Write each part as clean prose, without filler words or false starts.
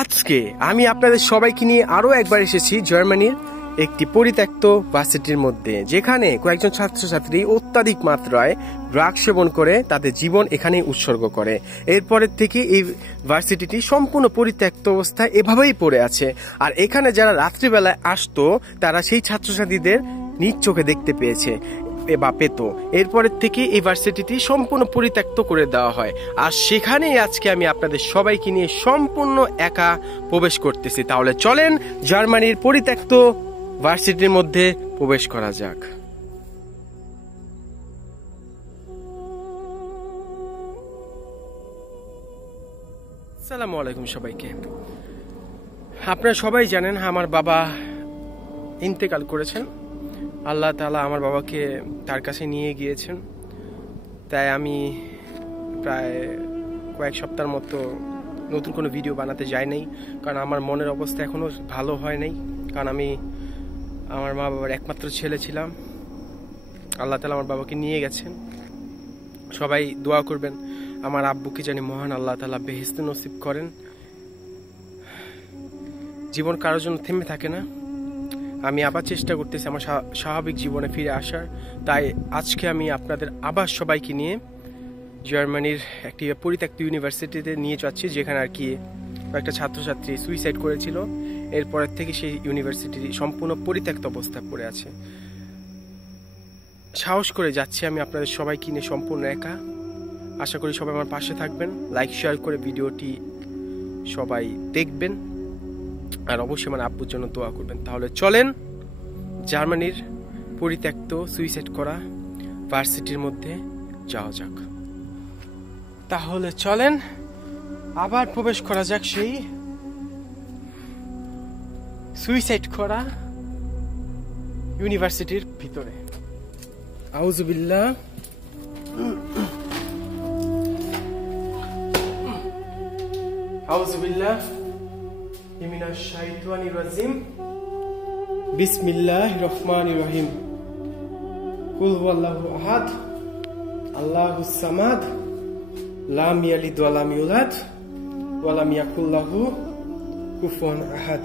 আজকে আমি আপনাদের সবাইকে নিয়ে আরো একবার এসেছি জার্মানির একটি পরিত্যক্ত ভার্সিটির মধ্যে, যেখানে কয়েকজন ছাত্রছাত্রী অত্যাধিক মাত্রায় ড্রাগ সেবন করে তাদের জীবন এখানে উৎসর্গ করে। এরপরের থেকে এই ভার্সিটিটি সম্পূর্ণ পরিত্যক্ত অবস্থায় এভাবেই পড়ে আছে। আর এখানে যারা রাত্রিবেলায় আসতো তারা সেই ছাত্রছাত্রীদের নিজ চোখে দেখতে পেয়েছে বা পেত। এরপরের থেকে এই ভার্সিটিটি সম্পূর্ণ পরিত্যক্ত করে দেওয়া হয়। আর সেখানেই আজকে আমি আপনাদের সবাইকে নিয়ে সম্পূর্ণ একা প্রবেশ করতেছি। তাহলে চলেন জার্মানির পরিত্যক্ত ভার্সিটির মধ্যে প্রবেশ করা যাক। আসসালামু আলাইকুম সবাইকে। আপনারা সবাই জানেন আমার বাবা ইন্তেকাল করেছেন। আল্লাহ তাআলা আমার বাবাকে তার কাছে নিয়ে গিয়েছেন। তাই আমি প্রায় কয়েক সপ্তাহের মতো নতুন কোনো ভিডিও বানাতে যাই নাই, কারণ আমার মনের অবস্থা এখনও ভালো হয় নাই। কারণ আমি আমার মা বাবার একমাত্র ছেলে ছিলাম। আল্লাহ তাআলা আমার বাবাকে নিয়ে গেছেন। সবাই দোয়া করবেন আমার আব্বুকে জানি মহান আল্লাহ তাআলা বেহেশতে নসিব করেন। জীবন কারোর জন্য থেমে থাকে না। আমি আবার চেষ্টা করতেছি আমার স্বাভাবিক জীবনে ফিরে আসার। তাই আজকে আমি আপনাদের আবার সবাইকে নিয়ে জার্মানির একটি পরিত্যক্ত ইউনিভার্সিটিতে নিয়ে যাচ্ছি, যেখানে আর কি একটা ছাত্রছাত্রী সুইসাইড করেছিল। এরপরের থেকে সেই ইউনিভার্সিটি সম্পূর্ণ পরিত্যক্ত অবস্থায় পড়ে আছে। সাহস করে যাচ্ছি আমি আপনাদের সবাইকে নিয়ে সম্পূর্ণ একা। আশা করি সবাই আমার পাশে থাকবেন, লাইক শেয়ার করে ভিডিওটি সবাই দেখবেন, আর অবশ্যই আমার আব্বুর জন্য দোয়া করবেন। তাহলে চলেন জার্মানির পরিত্যক্ত সুইসাইড করা ভার্সিটির মধ্যে যাওয়া যাক। তাহলে চলেন আবার প্রবেশ করা যাক সেই সুইসাইড করা ইউনিভার্সিটির ভিতরে। আউযুবিল্লাহ। আউযুবিল্লাহ মিনাশ শাইতানির রাজিম। বিসমিল্লাহির রহমানির রহিম। কুল হুয়াল্লাহু আহাদ আল্লাহুস সামাদ লাম ইয়ালিদ ওয়া লাম ইউলাদ ওয়া লাম ইয়াকুল লাহু কুফুয়ান আহাদ।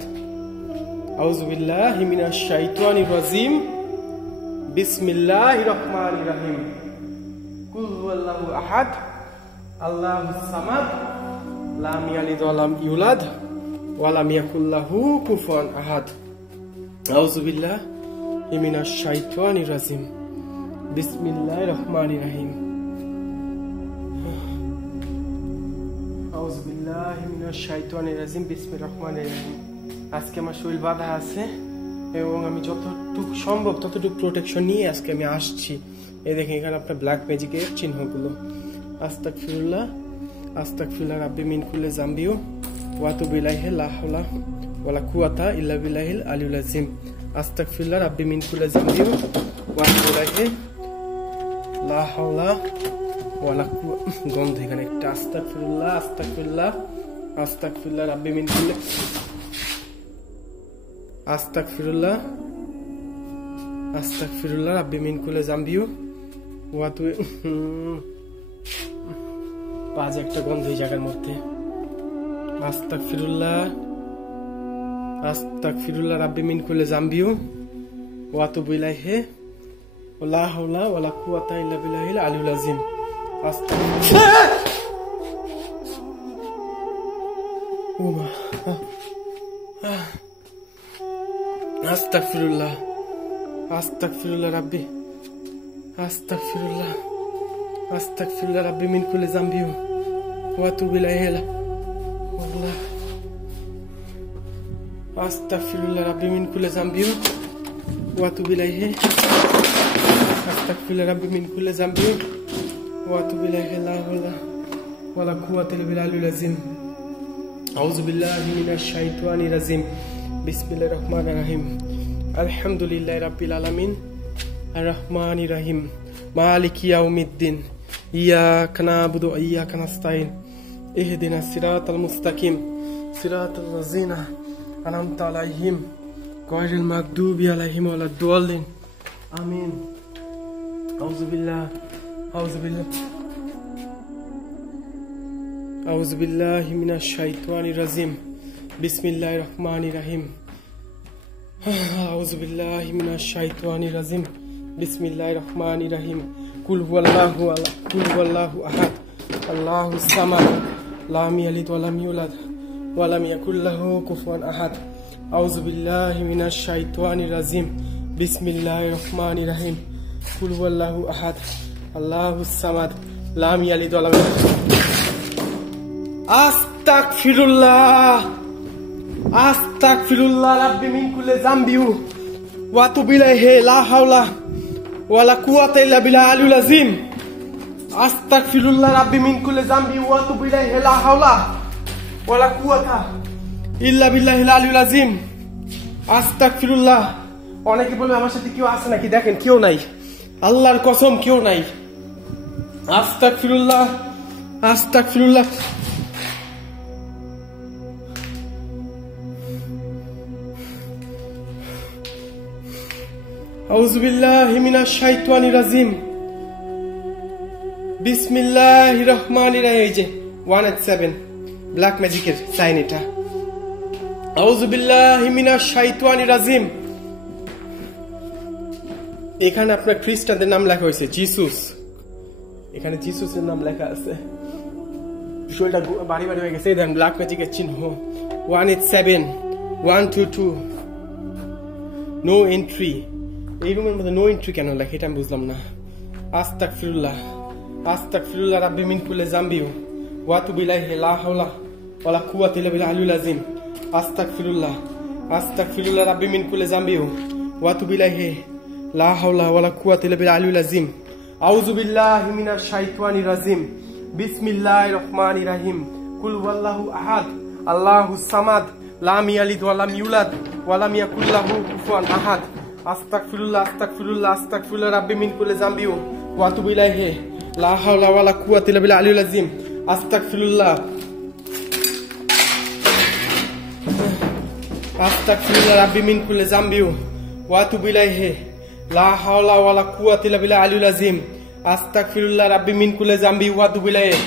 আউযু বিল্লাহি মিনাশ শাইতানির রাজিম। বিসমিল্লাহির রহমানির রহিম। কুল হুয়াল্লাহু আহাদ আল্লাহুস সামাদ লাম ইয়ালিদ ওয়া লাম ইউলাদ ওয়া লাম ইয়াকুল লাহু কুফুয়ান আহাদ। আউযু বিল্লাহি মিনাশ শাইতানির রাজিম। বিসমিল্লাহির রহমানির রহিম। আউযু বিল্লাহি মিনাশ শাইতানির রাজিম। বিসমিল্লাহির রহমানির রহিম। আজকে আমার শরীর বাঁধা আছে এবং আমি যতটুকু সম্ভব ততটুকু প্রোটেকশন নিয়ে আজকে আমি আসছি। এই দেখেন এখানে আপনার ব্ল্যাক ম্যাজিকের চিহ্নগুলো। আস্তাগফিরুল্লাহ আস্তাগফিরুল্লাহ রাব্বি মিন কুল্লি যামবিউ ওয়া আতুবু ইলাইহি লা হাওলা ওয়ালা কুওয়াতা ইল্লা বিল্লাহিল আলিয়্যিল আযীম। আস্তাগফিরুল্লাহ রাব্বি মিন কুল্লি যামবিউ ওয়া আতুবু ইলাইহি লা হাওলা ওয়ালা গন্ধ এখানে একটা। আস্তাগফিরুল্লাহ আস্তাগফিরুল্লাহ আস্তাগফিরুল্লাহ রাব্বি মিন কুল্লি আস্তাগফিরুল্লাহ আস্তাগফিরুল্লাহ রাব্বি মিন কুল্লি যামবিউ ওয়া আতুবু পাঁচ একটা গন্ধ এই জায়গার মধ্যে। আস্তাগফিরুল্লাহ আস্তাগফিরুল্লাহ রাব্বি মিন কুল্লি যামবিউ ওয়া আতুবু ইলাইহি লা হাওলা ওয়ালা কুওয়াতা ইল্লা বিল্লাহিল আলিয়্যিল আযীম। আস্তাগফিরুল্লাহ আস্তাগফিরুল্লাহ রাব্বি আস্তাগফিরুল্লাহ আস্তাগফিরুল্লাহ রাব্বি মিন কুল্লি যামবিউ ওয়া আতুবু ইলাইহি আস্তাগফিরুল্লাহ রাব্বি মিন কুল্লি যামবিউ ওয়া আতুবু ইলাইহি আস্তাগফিরুল্লাহ রাব্বি মিন কুল্লি যামবিউ ওয়া আতুবু ইলাইহি লা হাওলা ওয়ালা কুওয়াতা ইল্লা বিল্লাহিল আযীম। আউযু বিল্লাহি মিনাশ শাইতানির রাজিম। বিসমিল্লাহির রহমানির রহিম। আলহামদুলিল্লাহি রাব্বিল আলামিন আর রহমানির রহিম মালিকি ইয়াউমিদ্দিন ইয়াকা না'বুদু ওয়া ইয়াকা নাস্তাইন ইহদিনাস সিরাতাল মুস্তাকিম সিরাতাল লাযিনা আন'আমতা আলাইহিম গায়রিল মাগদুবি আলাইহিম ওয়ালাদ দাল্লিন আমিন। আউযু বিল্লাহ আউযু বিল্লাহ আউযু বিল্লাহি মিনাশ শাইতানির রাজিম। বিসমিল্লাহির রহমানির রহিম। আউযু বিল্লাহি মিনাশ শাইতানির রাজিম। বিসমিল্লাহির রহমানির রহিম। কুল হুয়াল্লাহু আহাদ আল্লাহুস সামাদ লাম ইয়ালিদ ওয়া লাম ইউলাদ ওয়া লাম ইয়াকুল লাহু কুফুয়ান আহাদ। আউযু বিল্লাহি মিনাশ শাইতানির রাজিম। বিসমিল্লাহির রহমানির রহিম। কুল হুয়াল্লাহু আহাদ আল্লাহুস সামাদ লাম ইয়ালিদ ওয়া লাম ইউলাদ। আস্তাগফিরুল্লাহ আস্তাগফিরুল্লাহ রাব্বি মিন কুল্লি যামবি ওয়া আতুবু ইলাইহি লা হাওলা ওয়া লা কুওয়াতা ইল্লা বিল্লাহিল আলিয়্যিল আযীম। আস্তাগফিরুল্লাহ রাব্বি মিন কুল্লি যামবি ওয়া আতুবু ইলাইহি লা হাওলা ওয়া লা কুওয়াতা ইল্লা বিল্লাহিল আলিয়্যিল আযীম। আস্তাগফিরুল্লাহ। অনেকে বলে আমার সাথে কেউ আছে নাকি? দেখেন কেউ নাই, আল্লাহর কসম কেউ নাই। আস্তাগফিরুল্লাহ আস্তাগফিরুল্লাহ। আউযু বিল্লাহি মিনাশ শাইতানির রাজিম। বিসমিল্লাহির রহমানির রহিম। এই যে 187 ব্ল্যাক ম্যাজিকের সাইন এটা। আউযু বিল্লাহি মিনাশ শাইতানির রাজিম। এখানে আপনার খ্রিস্টানদের নাম লেখা হয়েছে জিসুস। এখানে জিসুসের নাম লেখা আছে। বিষয়টা বাড়ি বাড়ি হয়ে গেছে। দেখেন ব্ল্যাক ম্যাজিকের চিহ্ন 187 122 নো এন্ট্রি। এই রুমের মধ্যে নো এন্ট্রি কেন লেখা এটা আমি বুঝলাম না। আস্তাগফিরুল্লাহ আস্তাগফিরুল্লাহ রাব্বি মিন কুল্লি যামবি ওয়া আতুবু ইলাইহি লা হাওলা ওয়া লা কুওয়াতা ইল্লা বিল্লাহিল আলিয়্যিল আযীম। আস্তাগফিরুল্লাহ আস্তাগফিরুল্লাহ রাব্বি মিন কুল্লি যামবি ওয়া আতুবু ইলাইহি লা হাওলা ওয়া লা কুওয়াতা ইল্লা বিল্লাহিল আলিয়্যিল আযীম। আউযু বিল্লাহি মিনাশ শাইতানির রাজিম। বিসমিল্লাহির রহমানির রহিম। কুল হুয়াল্লাহু আহাদ আল্লাহুস সামাদ লাম ইয়ালিদ ওয়া লাম ইউলাদ ওয়া লাম ইয়াকুল লাহু কুফুয়ান আহাদ। আস্তাগফিরুল্লাহ আস্তাগফিরুল্লাহ আস্তাগফিরুল্লাহ রাব্বি মিন কুল্লি যামবি ওয়া আতুবু ইলাইহি লা হাওলা ওয়া লা কুওয়াতা ইল্লা বিল্লাহিল আলিয়্যিল আযীম। আস্তাগফিরুল্লাহ আস্তাগফিরুল্লাহ রাব্বি মিন কুল্লি যামবি ওয়া আতুবু ইলাইহি লা হাওলা ওয়া লা কুওয়াতা ইল্লা বিল্লাহিল আলিয়্যিল আযীম। আস্তাগফিরুল্লাহ রাব্বি মিন কুল্লি যামবি ওয়া আতুবু ইলাইহি।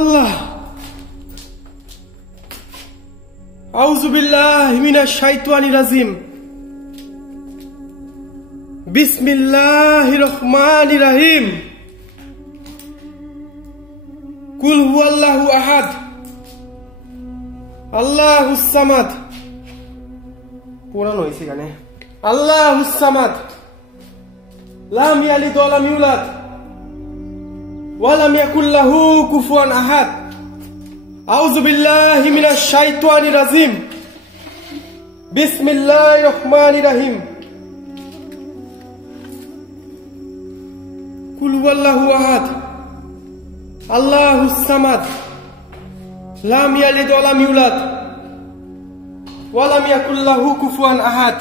আল্লাহ। আউযু বিল্লাহি মিনাশ শাইতানির রাজিম। বিসমিল্লাহির রহমানির রহিম। কুল হুয়াল্লাহু আহাদ আল্লাহুস সামাদ। কোরআন হইছে এখানে। আল্লাহুস সামাদ লাম ইয়ালিদ ওয়া লাম ইউলাদ ওয়া লাম ইয়াকুল লাহু কুফুয়ান আহাদ। আউযু বিল্লাহি মিনাশ শাইতানির রাজিম। বিসমিল্লাহির রহমানির রহিম। কুল হুয়াল্লাহু আহাদ আল্লাহুস সামাদ লাম ইয়ালিদ ওয়া লাম ইউলাদ ওয়া লাম ইয়াকুল লাহু কুফুয়ান আহাদ।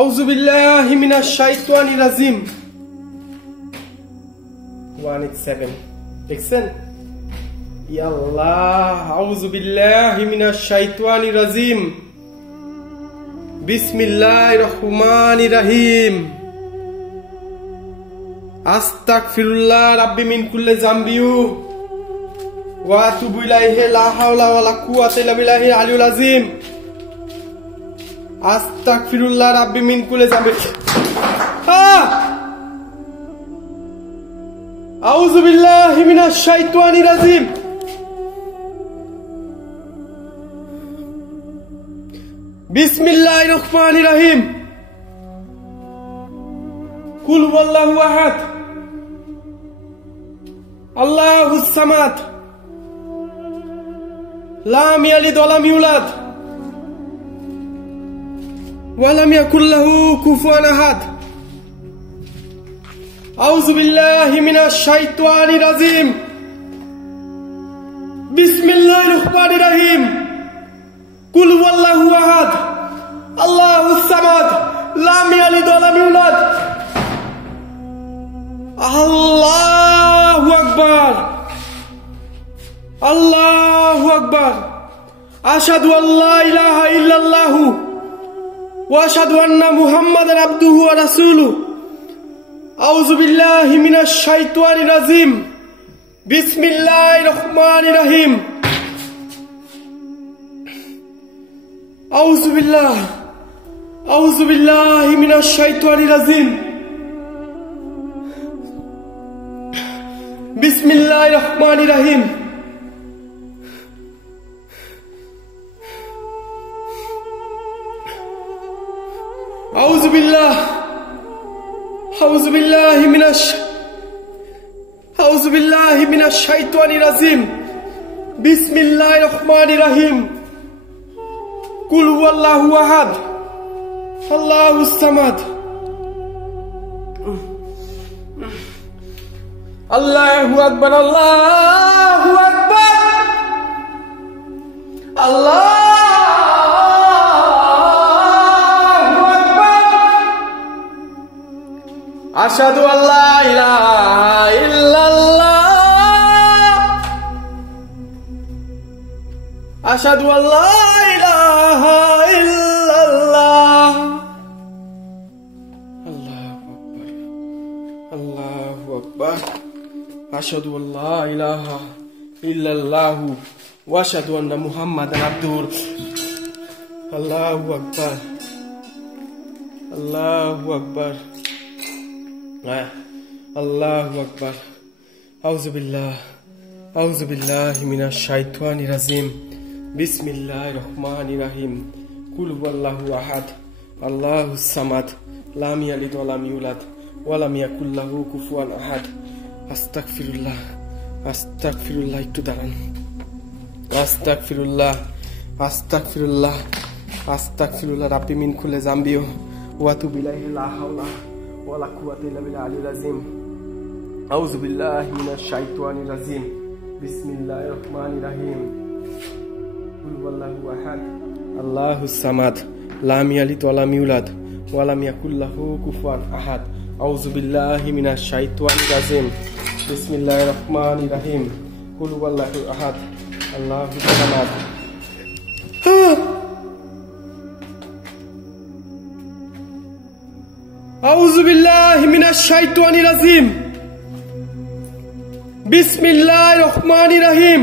আউযু বিল্লাহি মিনাশ শাইতানির রাজিম। 187 দেখছেন? ইয়া আল্লাহ। আউযু বিল্লাহি মিনাশ শাইতানির রাজিম। বিসমিল্লাহির রহমানির রহিম। আস্তাগফিরুল্লাহ রাব্বি মিন কুল্লি যামবি ওয়া আতুবু ইলাইহি লা হাওলা ওয়া লা কুওয়াতা ইল্লা বিল্লাহিল আলিয়্যিল আযীম। আস্তাগফিরুল্লাহ রাব্বি মিন কুল্লি যামবি। আউযু বিল্লাহি মিনাশ শাইতানির রাজিম। বিসমিল্লাহির রহমানির রহিম। কুল হুয়াল্লাহু আহাদ আল্লাহুস সামাদ লাম ইয়ালিদ ওয়া লাম ইউলাদ ওয়া লাম ইয়াকুল লাহু কুফুয়ান আহাদ। আউযু বিল্লাহি মিনাশ শাইতানির রাজিম। বিসমিল্লাহির রহমানির রহিম। কুল হুয়াল্লাহু আহাদ আল্লাহুস সামাদ লাম ইয়ালিদ ওয়া লাম ইউলাদ। আল্লাহু আকবার। আল্লাহু আকবার। আশহাদু আল্লা ইলাহা ইল্লাল্লাহু ওয়া আশহাদু আন্না মুহাম্মাদান আবদুহু ওয়া রাসূলুহু। আউযু বিল্লাহি মিনাশ শাইতানির রাজিম। বিসমিল্লাহির রহমানির রহিম। আউযু বিল্লাহি মিনাশ শাইতানির রাজিম। বিসমিল্লাহির রহমানির রহিম। আউযু বিল্লাহি মিনাশ শাইতানির রাজিম। বিসমিল্লাহির রহমানির রহিম। কুল হুয়াল্লাহু আহাদ আল্লাহুস সামাদ। আল্লাহু আকবার। আল্লাহু আকবার। আল্লাহু আকবার। আশহাদু আল্লা ইলাহা ইল্লাল্লাহ। আশহাদু আল্লা ইলাহা ইল্লাল্লাহ। আল্লাহু আকবার। আশহাদু আল্লা ইলাহা ইল্লাল্লাহু ওয়া আশহাদু আন্না মুহাম্মাদান আবদুহু। আল্লাহু আকবার। আল্লাহু আকবার। আল্লাহু আকবার। আউযু বিল্লাহি মিনাশ শাইতানির রাজিম। বিসমিল্লাহির রহমানির রহিম। কুল হুয়াল্লাহু আহাদ আল্লাহুস সামাদ লাম ইয়ালিদ ওয়া লাম ইউলাদ ওয়া লাম ইয়াকুল লাহু কুফুয়ান আহাদ। আস্তাগফিরুল্লাহ। একটু দাঁড়ান। আস্তাগফিরুল্লাহ রাব্বি মিন কুল্লি যামবি ওয়া তুবু ইলাইহি লা হাওলা ওয়া লা কুওয়াতা ইল্লা বিল্লাহিল আলিয়্যিল আযীম। আউযু বিল্লাহি মিনাশ শাইতানির রাজিম। বিসমিল্লাহির রহমানির রহিম। কুল হুয়াল্লাহু আহাদ আল্লাহুস সামাদ লাম ইয়ালিদ ওয়া লাম ইউলাদ ওয়া লাম ইয়াকুল লাহু কুফুয়ান আহাদ। আউযু বিল্লাহি মিনাশ শাইতানির রাজিম। বিসমিল্লাহির রহমানির রহিম। কুল হুয়াল্লাহু আহাদ আল্লাহুস সামাদ। আউযু বিল্লাহি মিনাশ শাইতানির রাজিম। বিসমিল্লাহির রহমানির রহিম।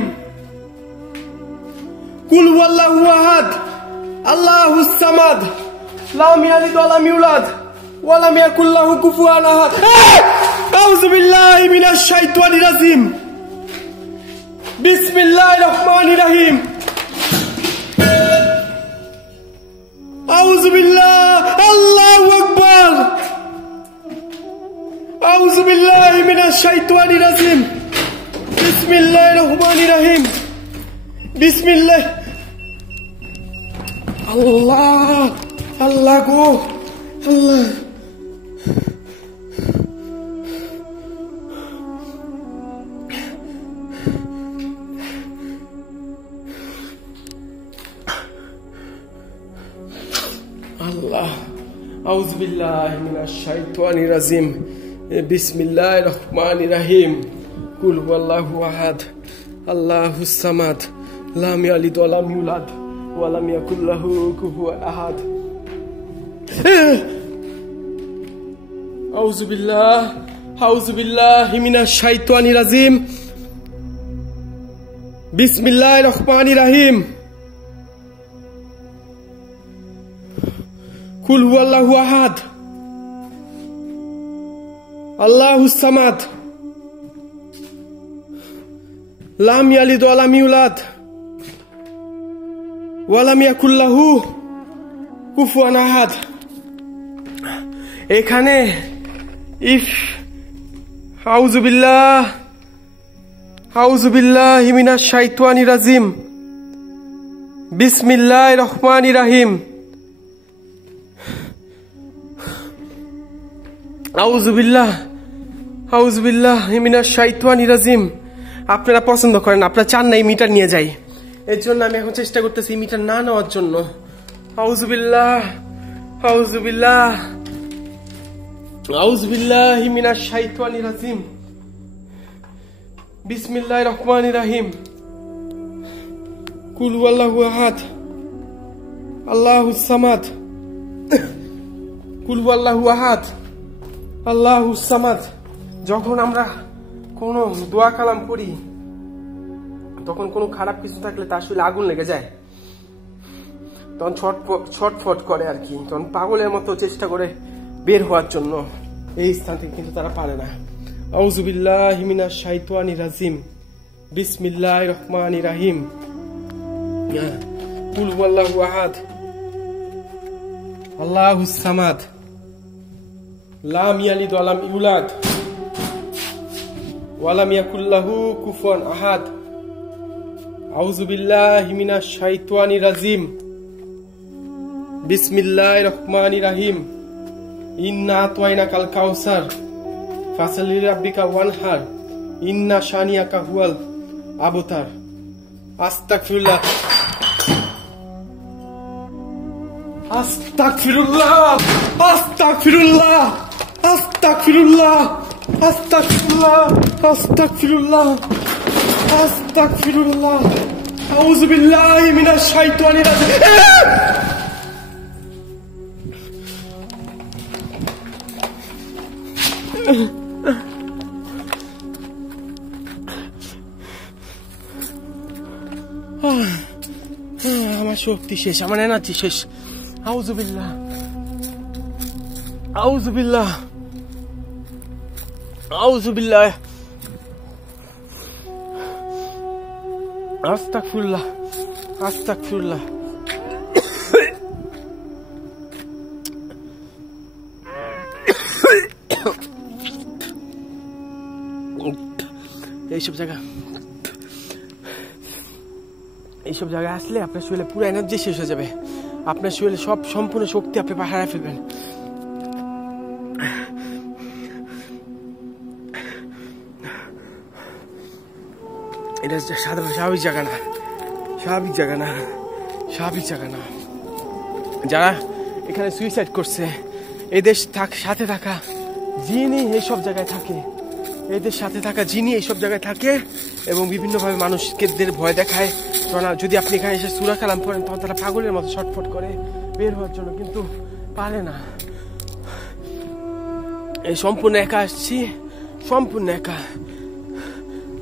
কুল হুয়াল্লাহু আহাদ আল্লাহুস সামাদ লাম ইয়ালিদ ওয়া লাম ইউলাদ ওয়া লাম ইয়াকুল লাহু কুফুয়ান আহাদ। আউযু বিল্লাহি মিনাশ শাইতানির রাজিম। বিসমিল্লাহির রহমানির রহিম। আউযু বিল্লাহ। আল্লাহু আকবার। আউযু বিল্লাহি মিনাশ শাইতানির রাজিম। বিসমিল্লাহির রহমানির রহিম। বিসমিল্লাহ। আল্লাহ গো আল্লাহ। আউযু বিল্লাহি মিনাশ শাইতানির রাজিম। বিসমিল্লাহির রহমানির রহিম। কুল হুয়াল্লাহু আহাদ আল্লাহুস সামাদ লাম ইয়ালিদ ওয়া লাম ইউলাদ ওয়া লাম ইয়াকুল লাহু কুফুয়ান আহাদ। আউযু বিল্লাহি মিনাশ শাইতানির রাজিম। বিসমিল্লাহির রহমানির রহিম। কুল হুয়াল্লাহু আহাদ আল্লাহুস সামাদ লাম ইয়ালিদ ওয়া লাম ইউলাদ ওয়া লাম ইয়াকুল লাহু কুফুয়ান আহাদ। এখানে আউযু বিল্লাহি মিনাশ শাইতানির রাজিম। বিসমিল্লাহির রহমানির রহিম। আউযু বিল্লাহি মিনাশ শাইতানির রাজিম। আপনারা পছন্দ করেন, আপনারা চান না এই মিটার নিয়ে যাই, এর জন্য আমি এখন চেষ্টা করতেছি মিটার না নেওয়ার জন্য। আউযু বিল্লাহি মিনাশ শাইতানির রাজিম। বিসমিল্লাহির রহমানির রহিম। কুল হুয়াল্লাহু আহাদ আল্লাহুস সামাদ কুল হুয়াল্লাহু আহাদ আল্লাহুস সামাদ। যখন আমরা কোনো দোয়া কালাম করি তখন কোনো খারাপ কিছু থাকলে তার শরীরে আগুন লেগে যায়, তখন ছটফট করে আর কি, তখন পাগলের মতো চেষ্টা করে বের হওয়ার জন্য এই স্থান থেকে, কিন্তু তারা পারে না। আউযু বিল্লাহি মিনাশ শাইতানির রাজিম, বিসমিল্লাহির রহমানির রহিম। কুল হুয়াল্লাহু আহাদ আল্লাহুস সামাদ লাম ইয়ালিদ ওয়া লাম ইউলাদ ওয়া লাম ইয়াকুল লাহু কুফুয়ান আহাদ। আউযু বিল্লাহি মিনাশ শাইতানির রাজিম, বিসমিল্লাহির রহমানির রহিম। ইন্না আতওয়াইনাকাল কাউসার ফাসাল্লি লিরাব্বিকা ওয়ানহার ইন্না শানিয়াকা হুয়াল আবতার। আস্তাগফিরুল্লাহ আস্তাগফিরুল্লাহ আস্তাগফিরুল্লাহ আস্তাগফিরুল্লাহ আস্তাগফিরুল্লাহ আস্তাগফিরুল্লাহ আস্তাগফিরুল্লাহ। আউযু বিল্লাহি মিনাশ শাইতানির রাজিম। আমার শক্তি শেষ, আমার এনার্জি শেষ। আউযু বিল্লাহ আউযু বিল্লাহ আউযু বিল্লাহ আস্তাগফিরুল্লাহ আস্তাগফিরুল্লাহ। এইসব জায়গায় আসলে আপনার শরীরে পুরো এনার্জি শেষ হয়ে যাবে, আপনার শরীরে সব সম্পূর্ণ শক্তি আপনি হারায় ফেলবেন। এটা সাধারণ স্বাভাবিক জায়গা না, স্বাভাবিক জায়গা না, স্বাভাবিক জায়গা না। যারা এখানে সুইসাইড করছে, এদের সাথে থাকা জিনি এইসব জায়গায় থাকে, এদের সাথে থাকা জিনি এইসব জায়গায় থাকে এবং বিভিন্নভাবে মানুষকে ভয় দেখায়। যদি আপনি এখানে এসে সূরা কালাম করেন তখন তারা পাগলের মতো ছটফট করে বের হওয়ার জন্য, কিন্তু পারে না। এই সম্পূর্ণ একা আসছি, সম্পূর্ণ একা।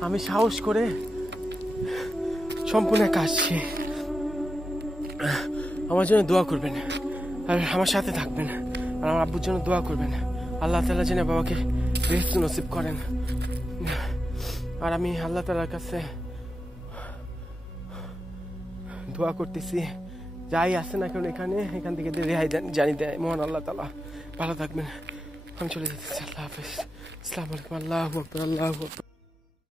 আমি সাহস করে সম্পূর্ণ একা আসছি। আমার জন্য দোয়া করবেন আর আমার সাথে থাকবেন, আর আমার আব্বুর জন্য দোয়া করবেন। আল্লাহ তাআলা যেন বাবাকে বেহেশত নসিব করেন। আর আমি আল্লাহ তাআলার কাছে দোয়া করতেছি, যাই আসে না কেন এখান থেকে রেহাই জানি দেয় মহান আল্লাহ তাআলা। ভালো থাকবেন, আমি চলে যেতেছি। আল্লাহ হাফেজ। আসসালামু আলাইকুম। আল্লাহু আকবার, আল্লাহু আকবার।